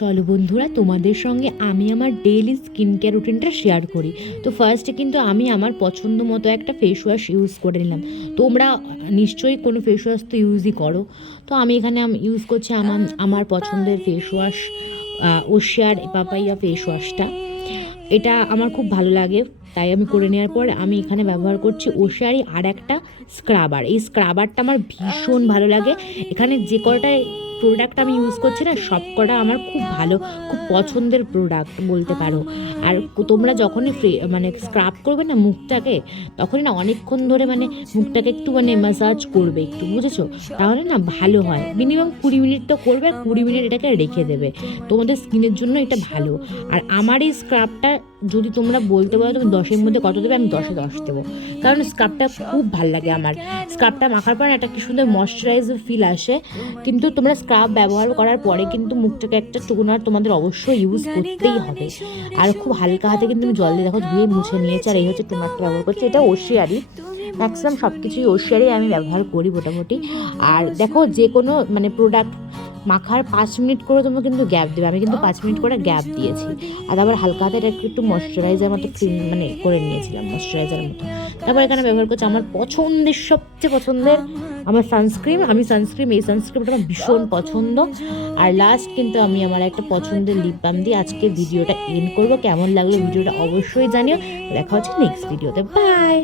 চলো বন্ধুরা, তোমাদের সঙ্গে আমি আমার ডেইলি স্কিন কেয়ার রুটিনটা শেয়ার করি। তো ফার্স্টে কিন্তু আমি আমার পছন্দ মতো একটা ফেস ওয়াশ ইউজ করে নিলাম। তোমরা নিশ্চয়ই কোনো ফেস ওয়াশ তো ইউজই করো। তো আমি এখানে ইউজ করছি আমার পছন্দের ফেস ওয়াশ, ওশিয়ার পাপাইয়া ফেস ওয়াশটা। এটা আমার খুব ভালো লাগে, তাই আমি করে নেওয়ার পর আমি এখানে ব্যবহার করছি ওশিয়ারই আর একটা স্ক্রাবার। এই স্ক্রাবারটা আমার ভীষণ ভালো লাগে। এখানে যে কটা প্রোডাক্ট আমি ইউজ করছি না, সব কটা আমার খুব ভালো, খুব পছন্দের প্রোডাক্ট বলতে পারো। আর তোমরা যখনই মানে স্ক্রাব করবে না মুখটাকে, তখনই না অনেকক্ষণ ধরে মানে মুখটাকে একটু মানে ম্যাসাজ করবে, একটু বুঝেছো, তাহলে না ভালো হয়। মিনিমাম 20 মিনিট তো করবে, আর 20 মিনিট এটাকে রেখে দেবে। তোমাদের স্কিনের জন্য এটা ভালো। আর আমার এই স্ক্রাবটা যদি তোমরা বলতে পারো তুমি 10-এর মধ্যে কত দেবে, আমি 10-এ 10 দেবো। কারণ স্ক্রাবটা খুব ভালো লাগে আমার। স্ক্রাবটা মাখার পর একটা কি সুন্দর ময়শ্চারাইজার ফিল আসে। কিন্তু তোমরা স্ক্রাব ব্যবহার করার পরে কিন্তু মুখটাকে একটা টোনার তোমাদের অবশ্যই ইউজ করতেই হবে। আর খুব হালকা হাতে কিন্তু আমি জল দিয়ে দেখো ধুয়ে মুছে নিয়েছি। আর এই হচ্ছে টোনারটা ব্যবহার করছি, এটা ওশিয়ারই। ম্যাক্সিমাম সব কিছুই ওশিয়ারই আমি ব্যবহার করি মোটামুটি। আর দেখো যে কোনো মানে প্রোডাক্ট মাখার 5 মিনিট করে তোমরা কিন্তু গ্যাপ দেবে। আমি কিন্তু 5 মিনিট করে গ্যাপ দিয়েছি। আর আবার হালকা হাতে এটা একটু ময়শ্চারাইজার মতো ক্রিম মানে করে নিয়েছিলাম, ময়শ্চারাইজারের মতো। তারপর এখানে ব্যবহার করছি আমার পছন্দের, সবচেয়ে পছন্দের আমার সানস্ক্রিন। এই সানস্ক্রিনটা আমার ভীষণ পছন্দ। আর লাস্ট কিন্তু আমি আমার একটা পছন্দের লিপ বাম দিয়ে আজকে ভিডিওটা এন্ড করবো। কেমন লাগলো ভিডিওটা অবশ্যই জানিও। দেখা হচ্ছে নেক্সট ভিডিওতে। বাই।